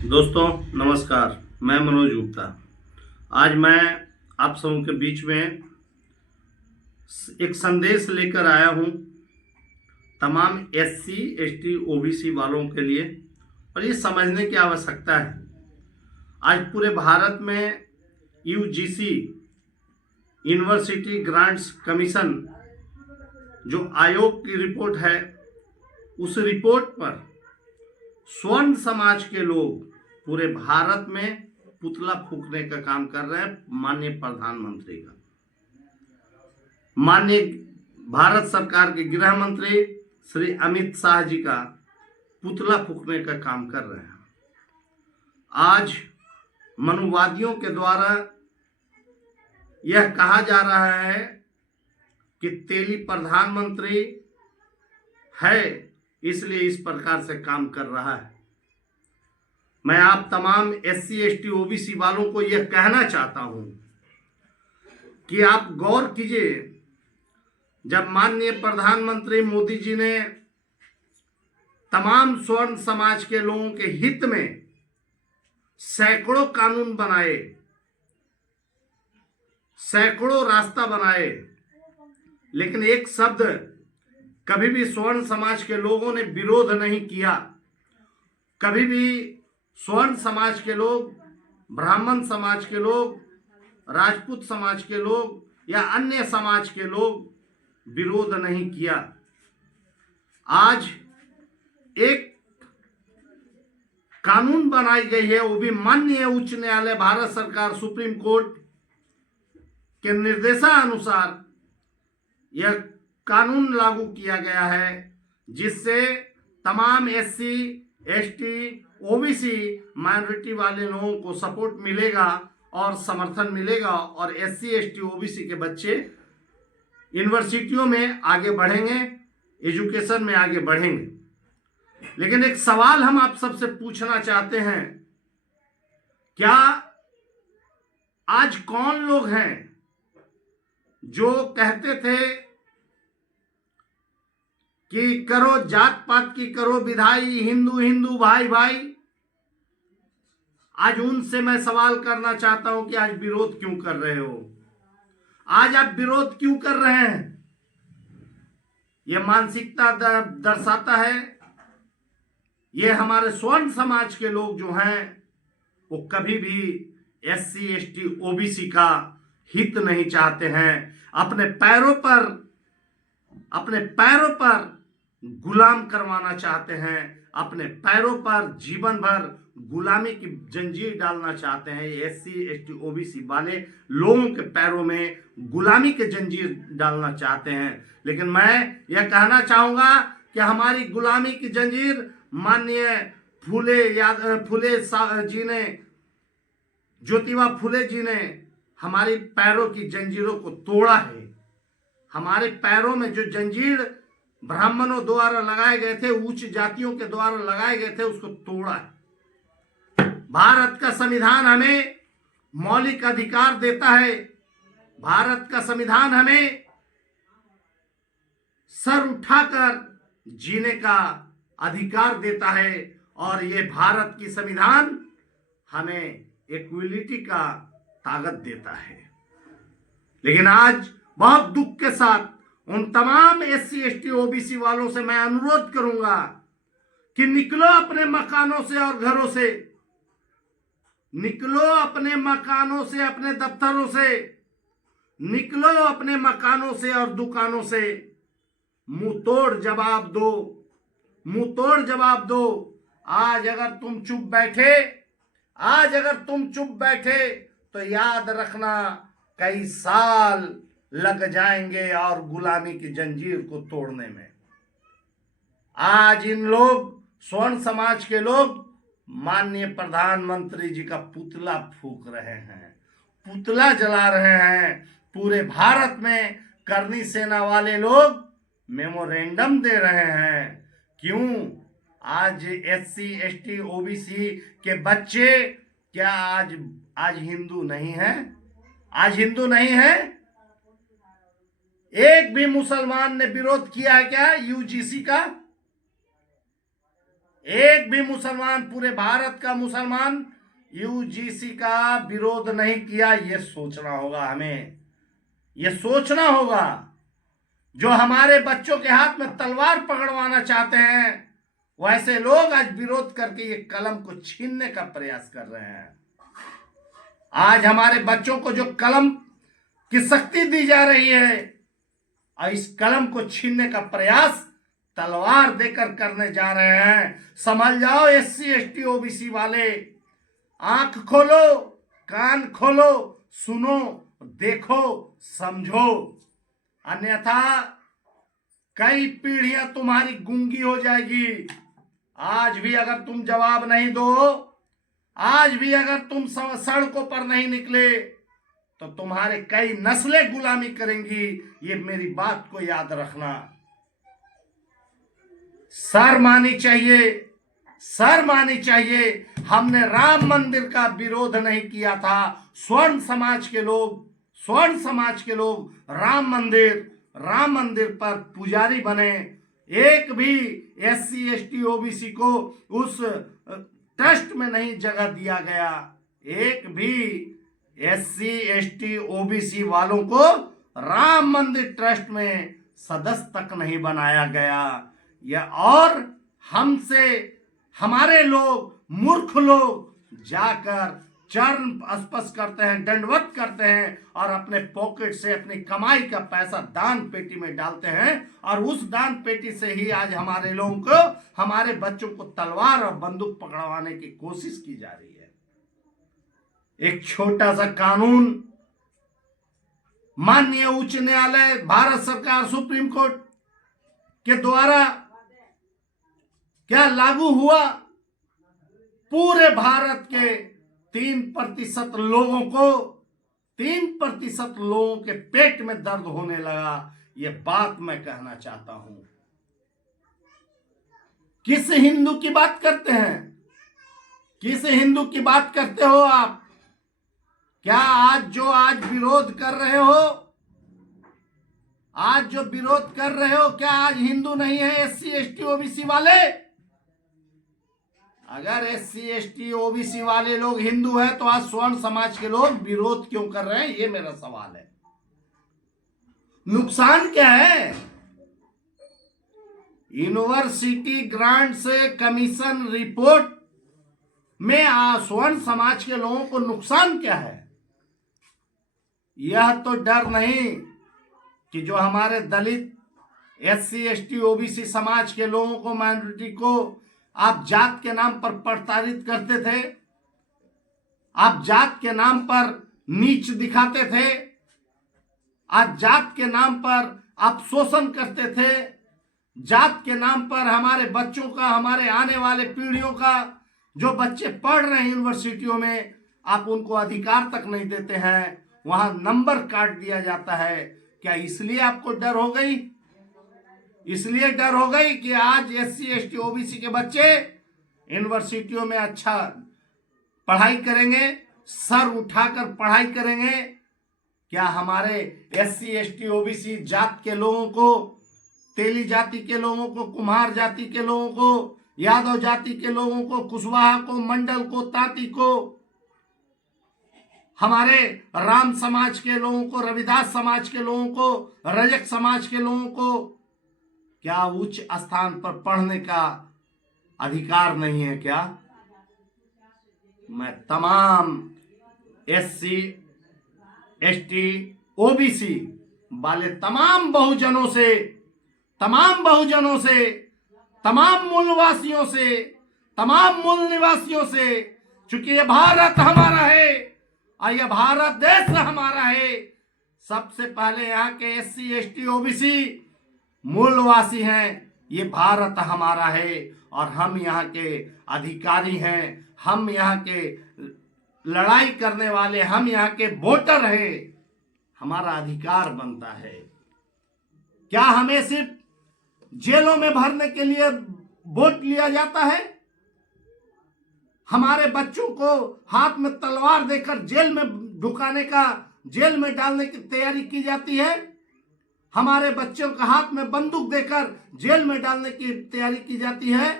दोस्तों नमस्कार। मैं मनोज गुप्ता। आज मैं आप सबों के बीच में एक संदेश लेकर आया हूं तमाम एससी एसटी ओबीसी वालों के लिए, और ये समझने की आवश्यकता है। आज पूरे भारत में यूजीसी यूनिवर्सिटी ग्रांट्स कमीशन जो आयोग की रिपोर्ट है, उस रिपोर्ट पर स्वर्ण समाज के लोग पूरे भारत में पुतला फूकने का काम कर रहे हैं। माननीय प्रधानमंत्री का, माननीय भारत सरकार के गृह मंत्री श्री अमित शाह जी का पुतला फूकने का काम कर रहे हैं। आज मनुवादियों के द्वारा यह कहा जा रहा है कि तेली प्रधानमंत्री है, इसलिए इस प्रकार से काम कर रहा है। मैं आप तमाम एससी एसटी ओबीसी वालों को यह कहना चाहता हूं कि आप गौर कीजिए। जब माननीय प्रधानमंत्री मोदी जी ने तमाम स्वर्ण समाज के लोगों के हित में सैकड़ों कानून बनाए, सैकड़ों रास्ता बनाए, लेकिन एक शब्द कभी भी स्वर्ण समाज के लोगों ने विरोध नहीं किया। कभी भी स्वर्ण समाज के लोग, ब्राह्मण समाज के लोग, राजपूत समाज के लोग या अन्य समाज के लोग विरोध नहीं किया। आज एक कानून बनाई गई है, वो भी माननीय उच्च न्यायालय भारत सरकार सुप्रीम कोर्ट के निर्देशानुसार यह कानून लागू किया गया है, जिससे तमाम एससी एसटी ओबीसी माइनॉरिटी वाले लोगों को सपोर्ट मिलेगा और समर्थन मिलेगा, और एससी एसटी ओबीसी के बच्चे यूनिवर्सिटियों में आगे बढ़ेंगे, एजुकेशन में आगे बढ़ेंगे। लेकिन एक सवाल हम आप सबसे पूछना चाहते हैं, क्या आज कौन लोग हैं जो कहते थे कि करो जात पात की करो विदाई, हिंदू हिंदू भाई भाई? आज उनसे मैं सवाल करना चाहता हूं कि आज विरोध क्यों कर रहे हो? आज आप विरोध क्यों कर रहे हैं? यह मानसिकता दर्शाता है, ये हमारे स्वर्ण समाज के लोग जो हैं वो कभी भी एससी एसटी ओबीसी का हित नहीं चाहते हैं। अपने पैरों पर गुलाम करवाना चाहते हैं, अपने पैरों पर जीवन भर गुलामी की जंजीर डालना चाहते हैं। एससी एसटी ओबीसी वाले लोगों के पैरों में गुलामी की जंजीर डालना चाहते हैं। लेकिन मैं यह कहना चाहूंगा कि हमारी गुलामी की जंजीर माननीय फूले जी ने, ज्योतिबा फूले जी ने हमारी पैरों की जंजीरों को तोड़ा है। हमारे पैरों में जो जंजीर ब्राह्मणों द्वारा लगाए गए थे, उच्च जातियों के द्वारा लगाए गए थे, उसको तोड़ा है। भारत का संविधान हमें मौलिक अधिकार देता है। भारत का संविधान हमें सर उठाकर जीने का अधिकार देता है, और ये भारत की संविधान हमें इक्वलिटी का ताकत देता है। लेकिन आज बहुत दुख के साथ उन तमाम एससी एसटी ओबीसी वालों से मैं अनुरोध करूंगा कि निकलो अपने मकानों से और घरों से, निकलो अपने मकानों से, अपने दफ्तरों से, निकलो अपने मकानों से और दुकानों से। मुंह तोड़ जवाब दो, मुंह तोड़ जवाब दो। आज अगर तुम चुप बैठे तो याद रखना कई साल लग जाएंगे और गुलामी की जंजीर को तोड़ने में। आज इन लोग, स्वर्ण समाज के लोग, माननीय प्रधानमंत्री जी का पुतला फूक रहे हैं, पुतला जला रहे हैं। पूरे भारत में करनी सेना वाले लोग मेमोरेंडम दे रहे हैं। क्यों? आज एससी एसटी ओबीसी के बच्चे क्या आज हिंदू नहीं है? आज हिंदू नहीं है? एक भी मुसलमान ने विरोध किया है क्या यूजीसी का? एक भी मुसलमान, पूरे भारत का मुसलमान यूजीसी का विरोध नहीं किया। ये सोचना होगा हमें, ये सोचना होगा। जो हमारे बच्चों के हाथ में तलवार पकड़वाना चाहते हैं, वैसे लोग आज विरोध करके ये कलम को छीनने का प्रयास कर रहे हैं। आज हमारे बच्चों को जो कलम की शक्ति दी जा रही है, और इस कलम को छीनने का प्रयास तलवार देकर करने जा रहे हैं। समझ जाओ एससी एसटी ओबीसी वाले, आंख खोलो, कान खोलो, सुनो, देखो, समझो, अन्यथा कई पीढ़ियां तुम्हारी गूंगी हो जाएगी। आज भी अगर तुम जवाब नहीं दो, आज भी अगर तुम सड़कों पर नहीं निकले, तो तुम्हारे कई नस्लें गुलामी करेंगी। ये मेरी बात को याद रखना। शर्म आनी चाहिए, शर्म आनी चाहिए। हमने राम मंदिर का विरोध नहीं किया था। स्वर्ण समाज के लोग राम मंदिर पर पुजारी बने। एक भी एससी एसटी ओबीसी को उस ट्रस्ट में नहीं जगह दिया गया। एक भी एससी एसटी ओबीसी वालों को राम मंदिर ट्रस्ट में सदस्य तक नहीं बनाया गया। और हमसे हमारे लोग, मूर्ख लोग जाकर चरण स्पर्श करते हैं, दंडवत करते हैं, और अपने पॉकेट से अपनी कमाई का पैसा दान पेटी में डालते हैं। और उस दान पेटी से ही आज हमारे लोगों को, हमारे बच्चों को तलवार और बंदूक पकड़वाने की कोशिश की जा रही है। एक छोटा सा कानून माननीय उच्च न्यायालय, भारत सरकार, सुप्रीम कोर्ट के द्वारा क्या लागू हुआ, पूरे भारत के 3% लोगों के पेट में दर्द होने लगा। ये बात मैं कहना चाहता हूं। किस हिंदू की बात करते हैं? किस हिंदू की बात करते हो आप? क्या आज विरोध कर रहे हो, क्या आज हिंदू नहीं है एससी एसटी ओबीसी वाले? अगर एससी एसटी ओबीसी वाले लोग हिंदू हैं, तो आज स्वर्ण समाज के लोग विरोध क्यों कर रहे हैं? ये मेरा सवाल है। नुकसान क्या है? यूनिवर्सिटी ग्रांट से कमीशन रिपोर्ट में स्वर्ण समाज के लोगों को नुकसान क्या है? यह तो डर नहीं कि जो हमारे दलित, एससी एसटी ओबीसी समाज के लोगों को, माइनॉरिटी को आप जात के नाम पर प्रताड़ित करते थे, आप जात के नाम पर नीच दिखाते थे, आज जात के नाम पर आप शोषण करते थे, जात के नाम पर हमारे बच्चों का, हमारे आने वाले पीढ़ियों का, जो बच्चे पढ़ रहे हैं यूनिवर्सिटियों में, आप उनको अधिकार तक नहीं देते हैं, वहां नंबर काट दिया जाता है। क्या इसलिए आपको डर हो गई? इसलिए डर हो गई कि आज एससी एसटी ओबीसी के बच्चे यूनिवर्सिटियों में अच्छा पढ़ाई करेंगे, सर उठाकर पढ़ाई करेंगे? क्या हमारे एससी एसटी ओबीसी जात के लोगों को, तेली जाति के लोगों को, कुम्हार जाति के लोगों को, यादव जाति के लोगों को, कुशवाहा को, मंडल को, तांती को, हमारे राम समाज के लोगों को, रविदास समाज के लोगों को, रजक समाज के लोगों को क्या उच्च स्थान पर पढ़ने का अधिकार नहीं है क्या? मैं तमाम एससी एसटी ओबीसी वाले तमाम बहुजनों से, तमाम मूलवासियों से, तमाम मूल निवासियों से, चूंकि ये भारत हमारा है और यह भारत देश हमारा है, सबसे पहले यहाँ के एससी एसटी ओबीसी मूलवासी हैं। ये भारत हमारा है और हम यहाँ के अधिकारी हैं, हम यहाँ के लड़ाई करने वाले, हम यहाँ के वोटर हैं। हमारा अधिकार बनता है। क्या हमें सिर्फ जेलों में भरने के लिए वोट लिया जाता है? हमारे बच्चों को हाथ में तलवार देकर जेल में ढुकाने का, जेल में डालने की तैयारी की जाती है? हमारे बच्चों के हाथ में बंदूक देकर जेल में डालने की तैयारी की जाती है?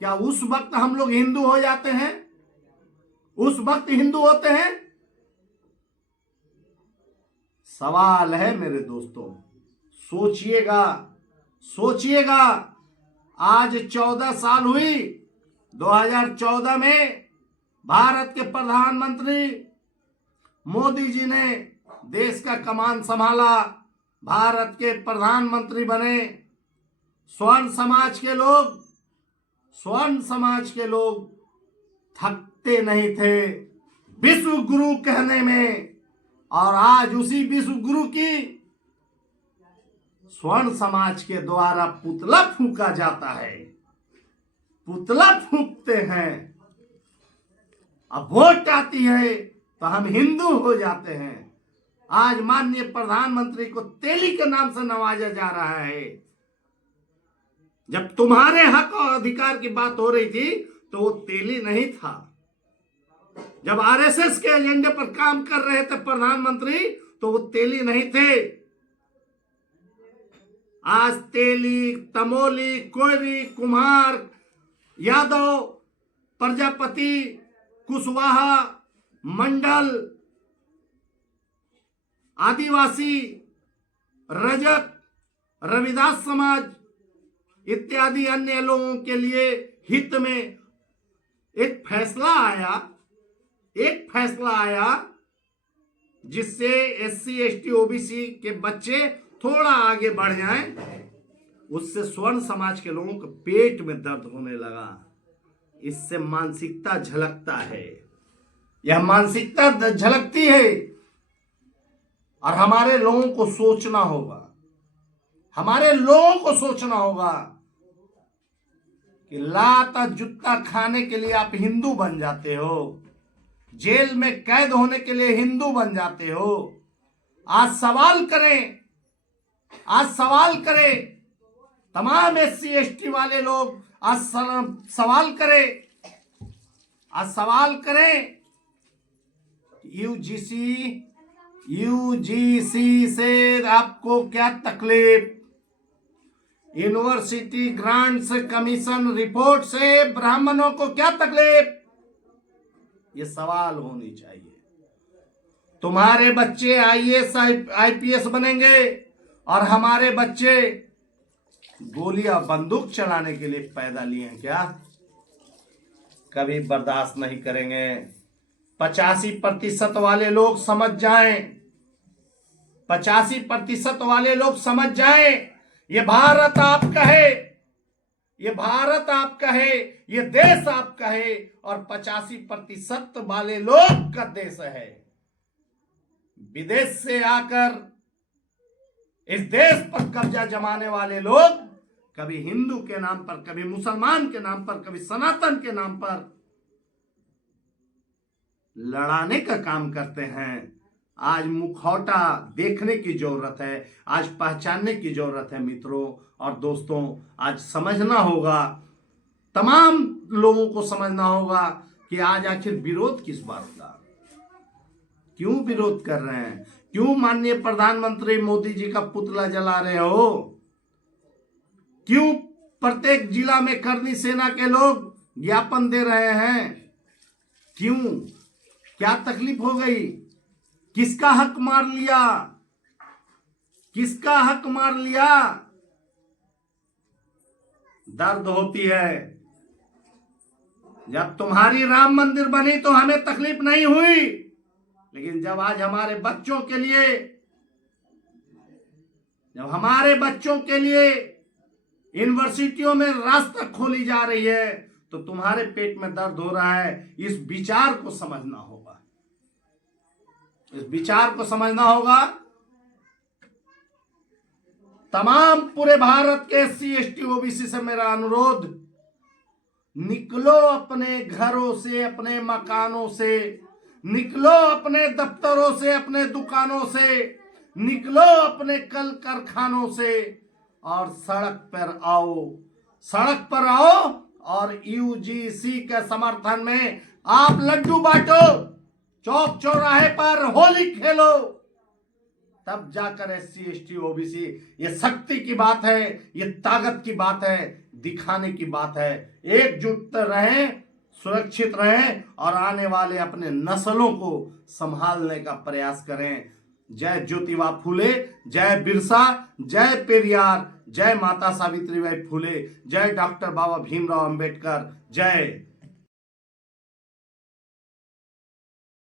क्या उस वक्त हम लोग हिंदू हो जाते हैं? उस वक्त हिंदू होते हैं? सवाल है मेरे दोस्तों, सोचिएगा, सोचिएगा। आज 14 साल हुई, 2014 में भारत के प्रधानमंत्री मोदी जी ने देश का कमान संभाला, भारत के प्रधानमंत्री बने। स्वर्ण समाज के लोग थकते नहीं थे विश्व गुरु कहने में, और आज उसी विश्व गुरु की स्वर्ण समाज के द्वारा पुतला फूंका जाता है, पुतला फूंकते हैं। अब वोट आती है तो हम हिंदू हो जाते हैं। आज माननीय प्रधानमंत्री को तेली के नाम से नवाजा जा रहा है। जब तुम्हारे हक और अधिकार की बात हो रही थी तो वो तेली नहीं था। जब आरएसएस के एजेंडे पर काम कर रहे थे प्रधानमंत्री तो वो तेली नहीं थे। आज तेली, तमोली, कोयरी, कुम्हार, यादव, प्रजापति, कुशवाहा, मंडल, आदिवासी, रजक, रविदास समाज इत्यादि अन्य लोगों के लिए हित में एक फैसला आया जिससे एससी, एसटी, ओबीसी के बच्चे थोड़ा आगे बढ़ जाएं। उससे स्वर्ण समाज के लोगों के पेट में दर्द होने लगा। इससे मानसिकता झलकता है, यह मानसिकता झलकती है। और हमारे लोगों को सोचना होगा, हमारे लोगों को सोचना होगा कि लात जूता खाने के लिए आप हिंदू बन जाते हो, जेल में कैद होने के लिए हिंदू बन जाते हो। आज सवाल करें तमाम एससी, एसटी वाले लोग, आज सवाल करें यूजीसी से आपको क्या तकलीफ, यूनिवर्सिटी ग्रांट्स कमीशन रिपोर्ट से ब्राह्मणों को क्या तकलीफ, ये सवाल होनी चाहिए। तुम्हारे बच्चे आईएएस, आईपीएस बनेंगे और हमारे बच्चे गोलियां, बंदूक चलाने के लिए पैदा लिए हैं क्या? कभी बर्दाश्त नहीं करेंगे। 85% वाले लोग समझ जाएं, 85% वाले लोग समझ जाएं, ये भारत आपका है, ये भारत आपका है, ये देश आपका है और 85% वाले लोग का देश है। विदेश से आकर इस देश पर कब्जा जमाने वाले लोग कभी हिंदू के नाम पर, कभी मुसलमान के नाम पर, कभी सनातन के नाम पर लड़ाने का काम करते हैं। आज मुखौटा देखने की जरूरत है, आज पहचानने की जरूरत है मित्रों और दोस्तों। आज समझना होगा, तमाम लोगों को समझना होगा कि आज आखिर विरोध किस बात का, क्यों विरोध कर रहे हैं, क्यों माननीय प्रधानमंत्री मोदी जी का पुतला जला रहे हो, क्यों प्रत्येक जिला में करनी सेना के लोग ज्ञापन दे रहे हैं, क्यों, क्या तकलीफ हो गई, किसका हक मार लिया, किसका हक मार लिया? दर्द होती है। जब तुम्हारी राम मंदिर बनी तो हमें तकलीफ नहीं हुई, लेकिन जब आज हमारे बच्चों के लिए, जब हमारे बच्चों के लिए यूनिवर्सिटियों में रास्ता खोली जा रही है तो तुम्हारे पेट में दर्द हो रहा है। इस विचार को समझना होगा, इस विचार को समझना होगा। तमाम पूरे भारत के एससी, एसटी, ओबीसी से मेरा अनुरोध, निकलो अपने घरों से, अपने मकानों से, निकलो अपने दफ्तरों से, अपने दुकानों से, निकलो अपने कल कारखानों से और सड़क पर आओ, सड़क पर आओ और यूजीसी के समर्थन में आप लड्डू बांटो, चौक चौराहे पर होली खेलो, तब जाकर एससी, एसटी, ओबीसी, ये शक्ति की बात है, ये ताकत की बात है, दिखाने की बात है। एकजुट रहें, सुरक्षित रहें और आने वाले अपने नस्लों को संभालने का प्रयास करें। जय ज्योतिबा फूले, जय बिरसा, जय पेरियार, जय माता सावित्रीबाई फूले, जय डॉक्टर बाबा भीमराव अंबेडकर, जय